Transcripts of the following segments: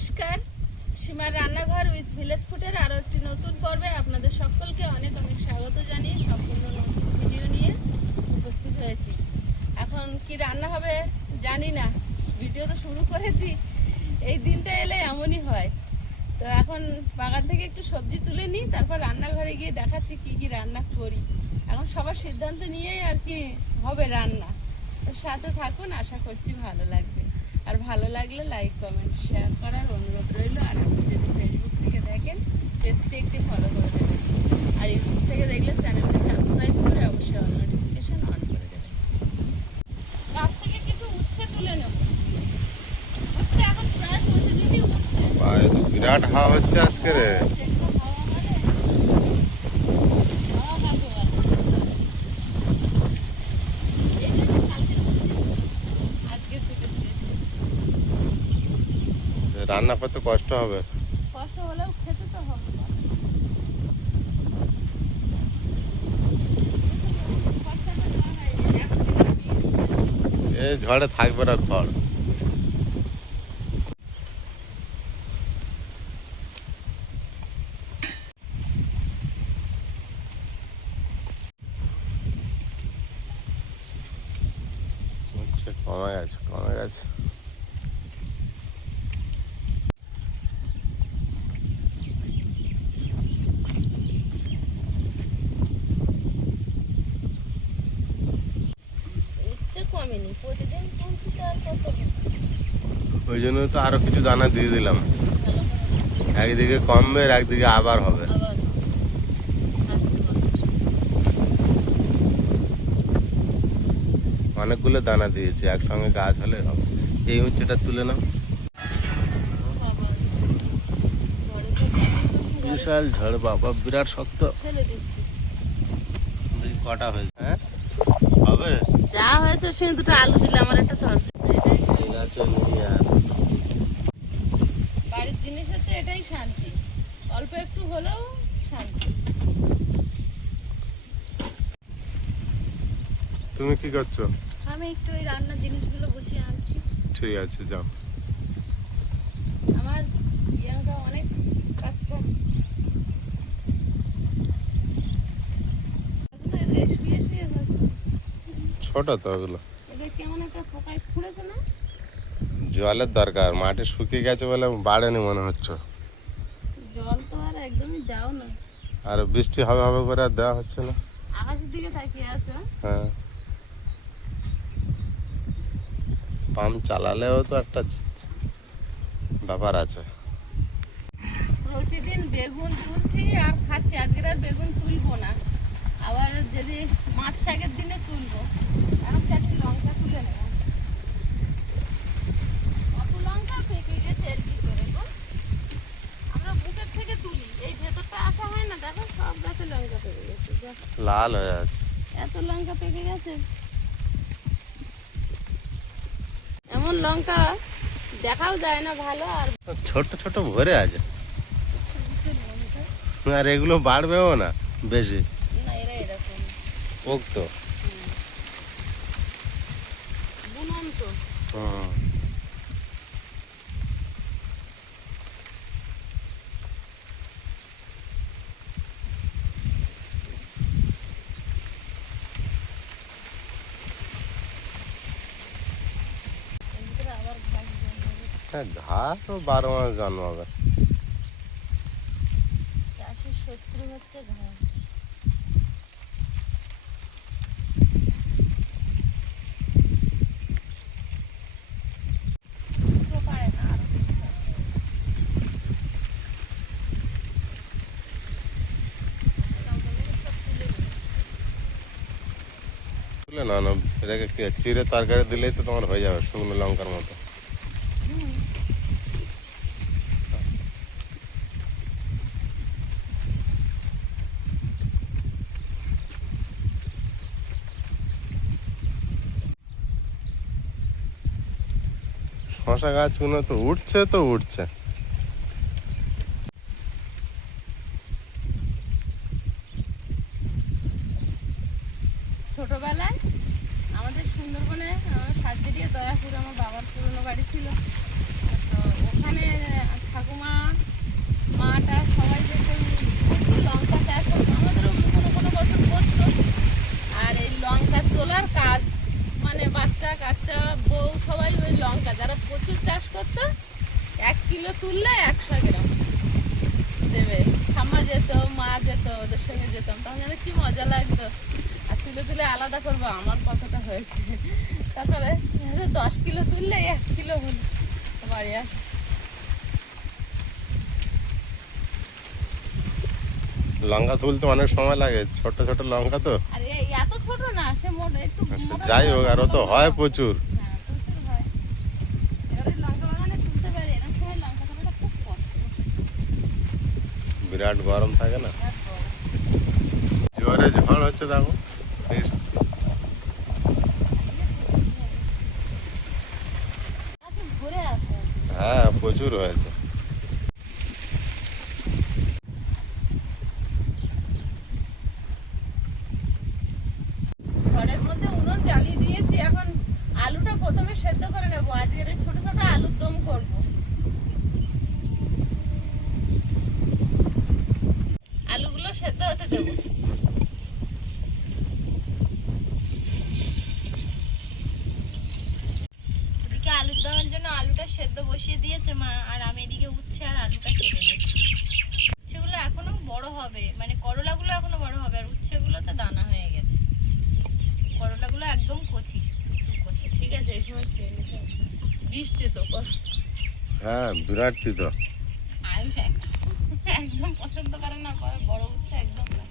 নমস্কার, সীমার রান্নাঘর উইথ ভিলেজ ফুডের আরও একটি নতুন পর্বে আপনাদের সকলকে অনেক অনেক স্বাগত জানিয়ে সম্পূর্ণ নতুন ভিডিও নিয়ে উপস্থিত হয়েছি। এখন কি রান্না হবে জানি না, ভিডিও তো শুরু করেছি, এই দিনটা এলে এমনই হয়। তো এখন বাগান থেকে একটু সবজি তুলে নিই, তারপর রান্নাঘরে গিয়ে দেখাচ্ছি কি কি রান্না করি। এখন সবার সিদ্ধান্ত নিয়েই আর কি হবে রান্না। তো সাথে থাকুন, আশা করছি ভালো লাগবে। আর ভালো লাগলে লাইক কমেন্ট শেয়ার করার অনুরোধ রইল। আর আপনি যদি ফেসবুক থেকে দেখেন পেজটি একটি ফলো করে দেবেন, আর ইউটিউব থেকে দেখলে চ্যানেলটি সাবস্ক্রাইব করে অবশ্যই অল নোটিফিকেশন অন করে দেবেন। গাছ থেকে কিছু উচ্ছে তুলে নেব। উচ্ছে এখন প্রায় প্রতিদিনই উঠছে। বিরাট হাওয়া হচ্ছে আজকে রে। রান্না করতে কষ্ট হবে, কষ্ট হলেও খেতে তো হবে। এই ঝড়ে থাকবে না খড়। কমে গেছে কমে গেছে। কমেনি, প্রতিদিন তুলছি তো আর কত। ওই জন্য তো আরো কিছু দানা দিয়ে দিলাম, একদিকে কমবে আর একদিকে আবার হবে। অনেকগুলো দানা দিয়েছি, একসঙ্গে গাছ হলে হবে। এই উচ্চটা তুলে নাও। বিশাল ঝড় বাবা, বিরাট শক্ত। কটা হয়েছে? হ্যাঁ হবে, যা হয়েছে সে দুটো আলু দিলে আমার একটা তরকারি। ঠিক আছে নিয়ে আর বাড়ির জিনিসের তো এটাই শান্তি, অল্প একটু হলেও শান্তি। তুমি কি করছো? আমি একটু ওই রান্নার জিনিসগুলো গুছিয়ে আনছি। ঠিক আছে যাও। আমার ইয়াটা অনেক কাজ কর। শুয়ে শুয়ে হচ্ছে। ছোট তো ওগুলো, এদের কেমন একটা পোকায় খুঁড়েছে না? জলের দরকার, মাটি শুকিয়ে গেছে বলে বাড়েনি মনে হচ্ছে। জল তো আর একদমই দাও না। আর বৃষ্টি হবে হবে করে আর দেওয়া হচ্ছে না। আকাশের দিকে তাকিয়ে আছে। হ্যাঁ, পাম্প চালালেও তো একটা ব্যাপার আছে। প্রতিদিন বেগুন তুলছি আর খাচ্ছি, আজকে আর বেগুন তুলবো না। আবার যদি মাছ শাকের দিনে তুলবো। এখন চারটি লঙ্কা তুলে নেব। কত লঙ্কা পেকে গেছে আর কি করে গো। আমরা বুকের থেকে তুলি, এই ভেতরটা আসা হয় না। দেখো সব গাছে লঙ্কা পেকে গেছে, লাল হয়ে আছে। এত লঙ্কা পেকে গেছে। এমন লঙ্কা দেখাও যায় না ভালো। আর ছোট ছোট ভরে আছে, আর এগুলো বাড়বেও না বেশি। না, এরা এরকম পোক্ত। বুনন্ত। আবার ঘাস জন্মাবে। হ্যাঁ, ঘাস তো 12 মাস জন্মাবে। চাষের শত্রু হচ্ছে ঘাস। পারে না আরো তুলে না না, এটাকে কি চিড়ে তরকারি দিলেই তো তোমার হয়ে যাবে শুকনো লঙ্কার মতো। শশা গাছগুলো তো উঠছে তো উঠছে। ছোটবেলায় আমাদের সুন্দরবনে সাতজেরিয়া দয়াপুর আমার বাবার পুরনো বাড়ি ছিল। তো এখানে ঠাকুমা মাটা সবাই যখন প্রচুর লঙ্কা চাষ করতো, আমাদেরও কোনো কোনো বছর করতো। আর এই লঙ্কা তোলার কাজ মানে বাচ্চা কাচ্চা বউ সবাই ওই লঙ্কা যারা প্রচুর চাষ করতো 1 কিলো তুললে 100 গ্রাম দেবে। ঠাম্মা যেত, মা যেত, ওদের সঙ্গে যেতাম, তখন যেন কি মজা লাগতো। আর তুলে তুলে আলাদা করবো, আমার কতটা হয়েছে। তারপরে 10 কিলো তুললে 1 কিলো হলো বাড়ি আসে। লঙ্কা তুলতে অনেক সময় লাগে, ছোট ছোট লঙ্কা তো। আর এত ছোট না, সে একটু মোটা যাই হোক, আরো তো হয় প্রচুর। হ্যাঁ, প্রচুর হয়। এবারে লঙ্কা বাগানে তুলতে পারি, এরকম সময় লঙ্কা তোলাটা খুব কষ্ট। বিরাট গরম থাকে না, বিরাট বড়। জোরে ঝড় হচ্ছে দেখো। আচ্ছা, ঘুরে আসো। হ্যাঁ, প্রচুর হয়েছে। ঘরের মধ্যে উনুন জ্বালিয়ে দিয়েছি, এখন আলুটা প্রথমে সেদ্ধ করে নেবো। আজকের এই ছোট ছোট আলুর দম করবো। আলুগুলো সেদ্ধ হতে দেবো। এদিকে আলুর দমের জন্য আলুটা সেদ্ধ বসিয়ে দিয়েছে মা, আর আমি এদিকে উচ্ছে আর আলুটা কেটে নিচ্ছি। উচ্ছেগুলো এখনো বড় হবে, মানে করলাগুলো এখনো বড় হবে, আর উচ্ছেগুলো তো দানা হয়ে গেছে। করলাগুলো একদম কচি। ঠিক আছে, এই সময় খেয়ে নিতে হবে। বিষ দিত হ্যাঁ, বিরাট তিতো। আয়ুষ একদম পছন্দ করে না, বড় উচ্ছে একদম না।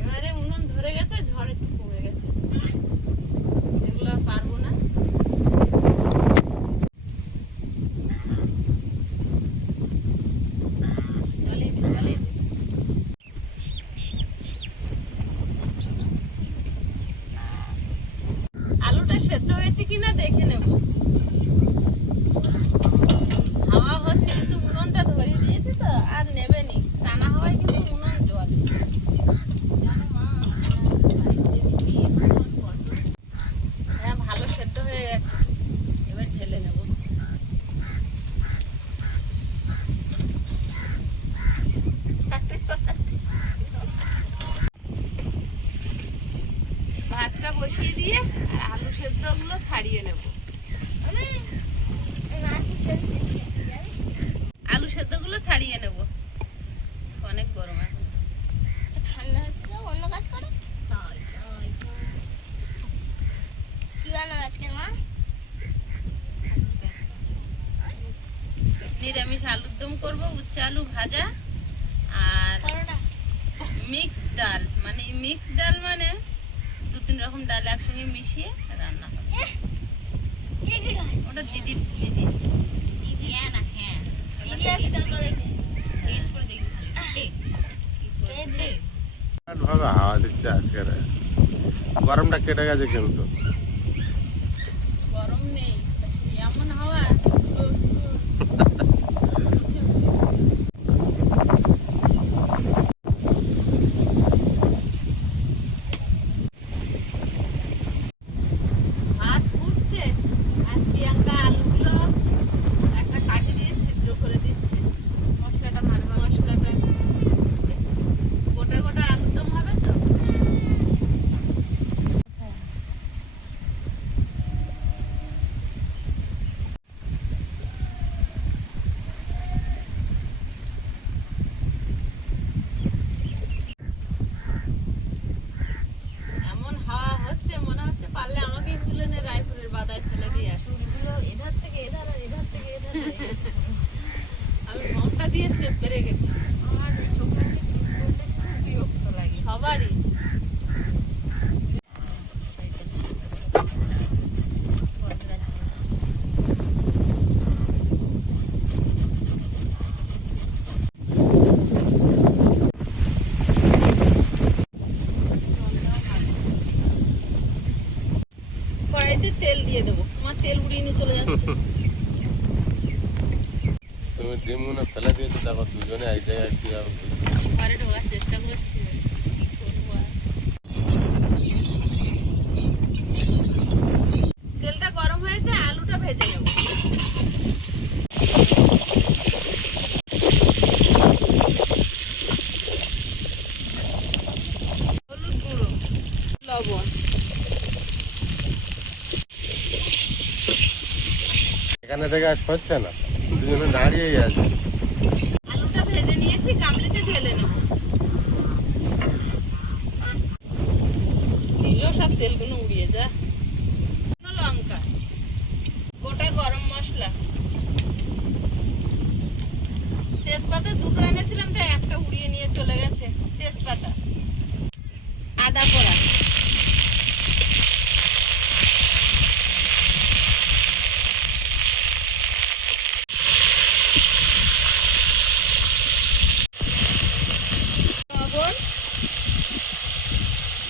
এবারে উনুন ধরে গেছে, ঝড় একটু কমে গেছে, এগুলো আর পারবো না। জ্বালিয়ে দিই, জ্বালিয়ে দিই। আলুটা সেদ্ধ হয়েছে কিনা দেখে নেব। হাওয়া হচ্ছে কিন্তু উনুনটা ধরিয়ে দিয়েছে তো আর নেবে নি, টানা হাওয়ায় কিন্তু উনুন জ্বলে। জানো মা, হ্যাঁ, ভালো সেদ্ধ হয়ে গেছে, এবার ঢেলে নেব। ভাতটা বসিয়ে দিয়ে আর আলু সেদ্ধ গুলো ছাড়িয়ে নেব। আলু সেদ্ধ গুলো ছাড়িয়ে নেব, অনেক গরম এখন। ঠান্ডা হচ্ছে, অন্য কাজ করো। কি বানাবো আজকে মা? নিরামিষ আলুর দম করবো, উচ্ছে আলু ভাজা আর পরোটা। মিক্স ডাল। মানে মিক্স ডাল মানে 2-3 রকম ডাল একসঙ্গে মিশিয়ে রান্না হবে। কি কি হয়? ওটা দিদি দিদি হ্যাঁ না, হ্যাঁ দিদি আজকাল করে কি? টেস্ট করে দেখি বিরাট ভাবে হাওয়া দিচ্ছে আজকের, গরমটা কেটে গেছে কিন্তু। গরম নেই, এমন হাওয়া। ভাত ফুটছে আর প্রিয়াঙ্কা আলুগুলো একটা কাঠি দিয়ে ছিদ্র করে দিচ্ছে। মশলাটা মারবা, মশলাটা গোটা গোটা আলুর দম হবে তো। এমন হাওয়া হচ্ছে, মনে হচ্ছে পারলে আমাকেই তুলে নে রায়পুরের বাদায় ফেলে দিয়ে আসি। এধার থেকে এধার আর এধার থেকে এধার হয়ে গেছে। আমি ঘন্টা দিয়ে চেপ পেরে গেছি। আমার চোখে মুখে চুপ করলে খুব বিরক্ত লাগে। সবারই মনে ফেলে দিয়েছে, দেখো দুজনে এক জায়গায় কি হবে। ঘরে ঢোকার চেষ্টা করছি, কি করবো আর। তেলটা গরম হয়েছে, আলুটা ভেজে নেব। হলুদ গুঁড়ো, লবণ, এখানে থেকে আজ হচ্ছে না, দুজনে দাঁড়িয়েই আছে। আলুটা ভেজে নিয়েছি, গামলিতে ঢেলে নেব। দিলেও সব তেলগুলো উড়িয়ে যা। শুকনো লঙ্কা, গোটা গরম মশলা, তেজপাতা দুটো এনেছিলাম, তাই একটা উড়িয়ে নিয়ে চলে গেছে। তেজপাতা, আদা পোড়া, লবণ,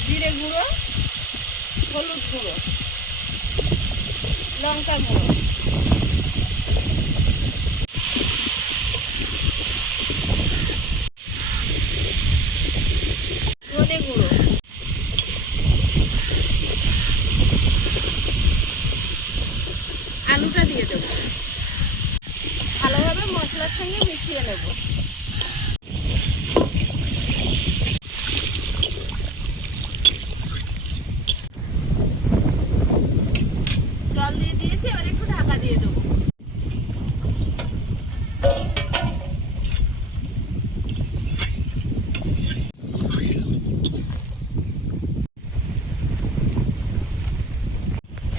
জিরে গুঁড়ো, হলুদ গুঁড়ো, লঙ্কা গুঁড়ো, ধনে গুঁড়ো, আলুটা দিয়ে দেবো। ভালোভাবে মশলার সঙ্গে মিশিয়ে নেব। জল দিয়ে দিয়েছি, এবার একটু ঢাকা দিয়ে দেবো।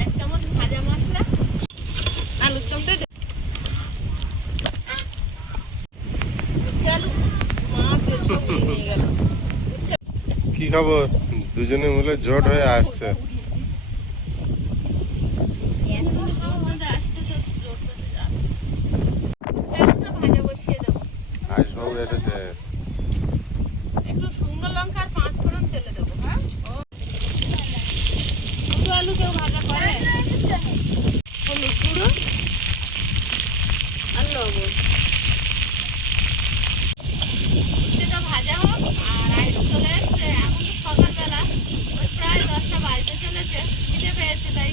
এক চামচ ভাজা মশলা, আলুর দমটা চালু মা তেল সব নিয়ে গেল। কি খবর? দুজনে মিলে জোট হয়ে আসছে। ভাজা বসিয়ে দেবো। আয়ুষবাবু এসেছে। একটু শুকনো লঙ্কা আর 5 ফোড়ন তেলে দেবো। হ্যাঁ, কত আলু কেউ ভাজা করে? হলুদ গুঁড়ো আর লবণ, সেটা ভাজা হোক। আর আইস চলে এসছে, এখন তো সকালবেলা, ওই প্রায় 10টা বাজতে চলেছে। খিদে পেয়েছে, তাই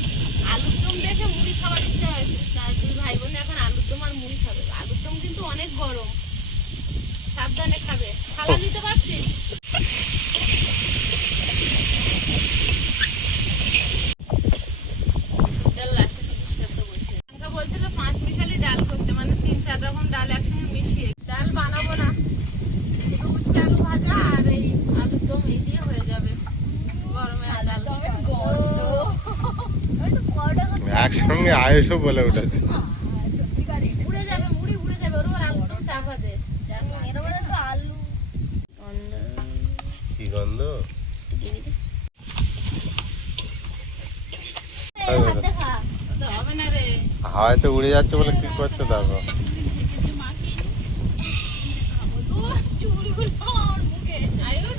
আলুর দম দেখে মুড়ি খাওয়ার ইচ্ছা হয়েছে। তাই দুই ভাই বোনে এখন আলুর দম আর মুড়ি খাবে। আলুর দম কিন্তু অনেক গরম, সাবধানে খাবে। খাওয়া দিতে পারছিস? বলছিল 5 মিশালি ডাল করতে, মানে 3-4 রকম ডাল একসঙ্গে মিশিয়ে। ডাল বানাবো না, শুধু উচ্ছে আলু ভাজা আর এই আলুর দম, এই দিয়ে হয়ে যাবে। গরমে ডাল একসঙ্গে আয়ুষও বলে উঠেছে। উড়ে যাবে, মুড়ি উড়ে যাবে। ওর উপর আলুর দম চাপা দে। আলু কি গন্ধ! তো হবে না রে। হাওয়াতে উড়ে যাচ্ছে বলে কি করছে দেখো।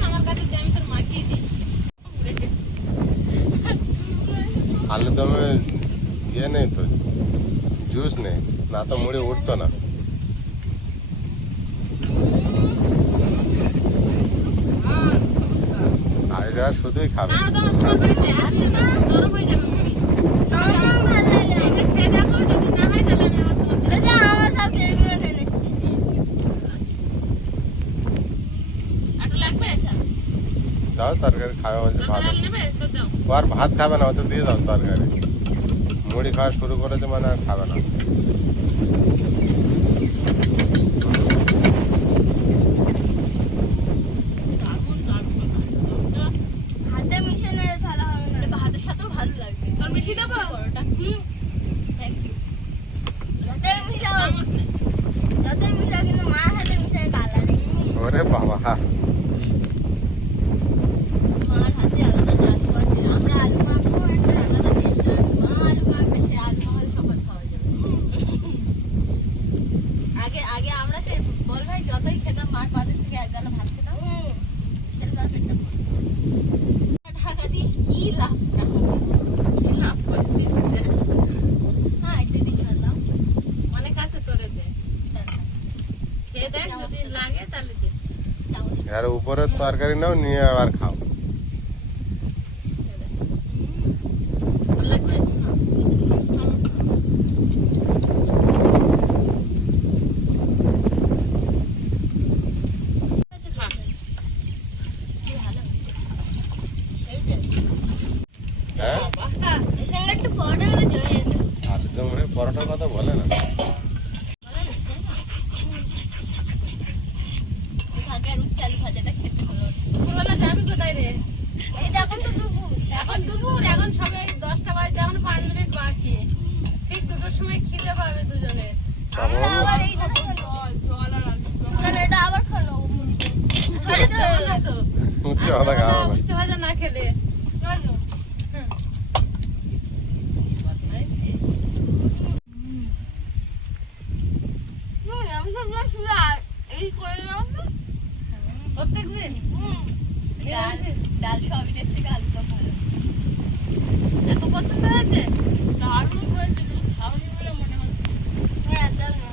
আমার কাছে দে, আমি তোর মাখিয়ে দিই। আলু দমে ইয়ে নেই তো, জুস নেই, না তো মুড়ি উঠতো না। আয়ুষ আর শুধুই খাবে। না, দাঁড়া, ঝোল হয়েছে, আর দিও না, নরম হয়ে যাবে মুড়ি। এটা খেয়ে দেখো, যদি না হয় তাহলে আমি আবার তোমাকে একটু লাগবে। দাও তরকারি খাবে বলছে, ভাত ডাল নেবে তো দাও। ও আর ভাত খাবে না, ওতে দিয়ে দাও তরকারি। মুড়ি খাওয়া শুরু করেছে মানে আর খাবে না। হাতে মিশিয়ে নিলে ভালো হবে না। ভাতের সাথেও ভালো লাগবে। তোর মিশিয়ে দেবো পরোটা? Thank you. যত মিশাও, যত মিশাও, কিন্তু মার হাতে মিশাই ভালো লাগে। ওরে বাবা, মার হাতে আলাদা জাদু আছে। আমরা আলু মাখবো, একটা আলাদা টেস্ট আসবে। মা আলু মাখবে, সে আলু মাখালে সকাল খাওয়া যাবে। আগে আমরা সে বল ভাই যতই খেতাম, মার পাতে থেকে এক গালা ভাত খেতাম, সেটা তার পেটটা ভরতো। ঢাকা দিয়ে কি লাভ করছিস? হ্যাঁ, এটা নিয়ে খেলাম। অনেক আছে তোরে দে। খেয়ে দেখ যদি লাগে তাহলে দিচ্ছি। চামচ আর উপরের তরকারি নাও নিয়ে আবার খাও। খেয়ে দেখ। ভালো লাগবে? খা। কি ভালো হয়েছে। এই যে। হ্যাঁ বাবা, এর সঙ্গে একটু পরোটা হলে জমে যেত। আলুদম হয়ে পরোটার কথা বলে না। ভালো লাগছে না? ওই ভাগে আর উচ্ছে আলু ভাজাটা খেতে হলো। দুপুরবেলা যাবি কোথায় রে? এই তো এখন তো দুপুর। এখন দুপুর, এখন সবে 10টা বাজে, এখন 5 মিনিট বাকি। ঠিক দুটোর সময় খিদে পাবে দুজনে। বাবা, আবার এই দেখো জল আর আলু দম। না, এটা আবার খালো খাই তো, না তো। উচ্চ কথা খাওয়া না। উচ্ছে ভাজা না খেলে। আমি তো শুধু এই করে নাও তো। প্রত্যেকদিন ডাল ডাল সয়াবিনের থেকে আলু দম ভালো। এত পছন্দ হয়েছে? দারুণ হয়েছে, তুমি খাওনি বলে মনে হচ্ছে। হ্যাঁ ডাল না।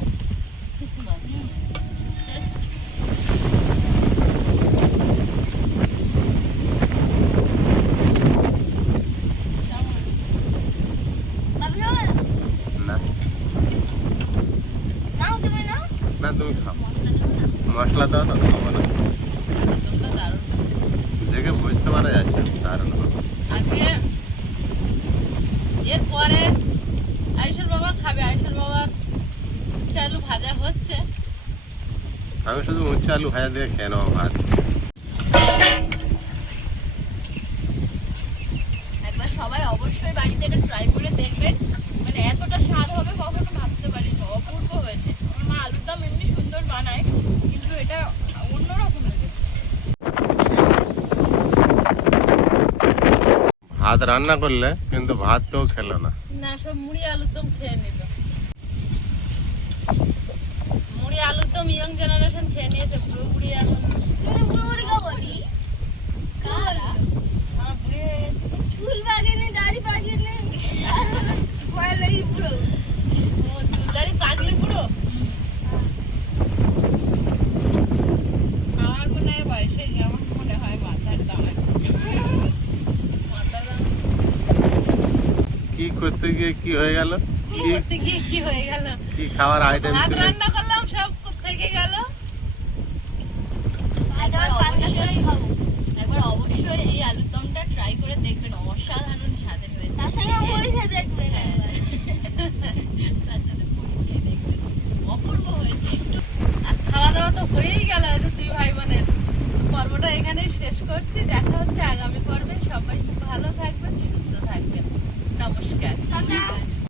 আপনি খাবেন? না নাও তুমি নাও। না তুমি খাও। মশলা দেবো না? মশলা দাও তো খাবো না। পছন্দটা দারুণ। দেখে বুঝতে পারা যাচ্ছে দারুণ হবে। আজকে এরপরে আয়ুষের বাবা খাবে। আয়ুষের বাবা উচ্ছে আলু ভাজা হচ্ছে। আমি শুধু উচ্চ আলু ভাজা দিয়ে খেয়ে নেবো ভাত। একবার সবাই অবশ্যই বাড়িতে এটা ট্রাই করে দেখবেন, মানে এতটা স্বাদ হবে কখনো ভাবতে পারিনি। অপূর্ব হয়েছে। আমার মা আলুর দম এমনি সুন্দর বানায়, কিন্তু এটা অন্যরকম হয়ে গেছে। ভাত রান্না করলে কিন্তু ভাত কেউ খেলো না। না, সব মুড়ি আলুর দম খেয়ে নিল। মুড়ি আলুর দম ইয়ং জেনারেশন খেয়ে নিয়েছে। পুরো বুড়ি এখন তুমি পুরোপুরি খাবনি? কারা? আমার বুড়ি হয়ে গেছে। চুল পাকেনি, দাড়ি পাকেনি, আর ভয় লাগে পুরো। ও চুলদারি পাগলি পুরো। আমার মনে হয় বয়সে যেমন মনে হয় মাথার দাঁড়ায়। মাথার দাঁড়ায়। কি করতে গিয়ে কি হয়ে গেল? কি কি করতে গিয়ে কি হয়ে গেল? কি খাওয়ার আইটেম ভাত ছিল? রান্না করলাম, সব থেকে গেল। একবার অবশ্যই এই আলুর দমটা ট্রাই করে দেখবেন, অসাধারণ স্বাদের হয়েছে। তার সাথে মুড়ি খেয়ে দেখবেন। তার সাথে মুড়ি খেয়ে দেখবেন, অপূর্ব হয়েছে। আর খাওয়া দাওয়া তো হয়েই গেল। তো দুই ভাই বোনের পর্বটা এখানেই শেষ করছি। দেখা হচ্ছে আগামী পর্বে। সবাই খুব ভালো থাকবেন, সুস্থ থাকবেন। নমস্কার।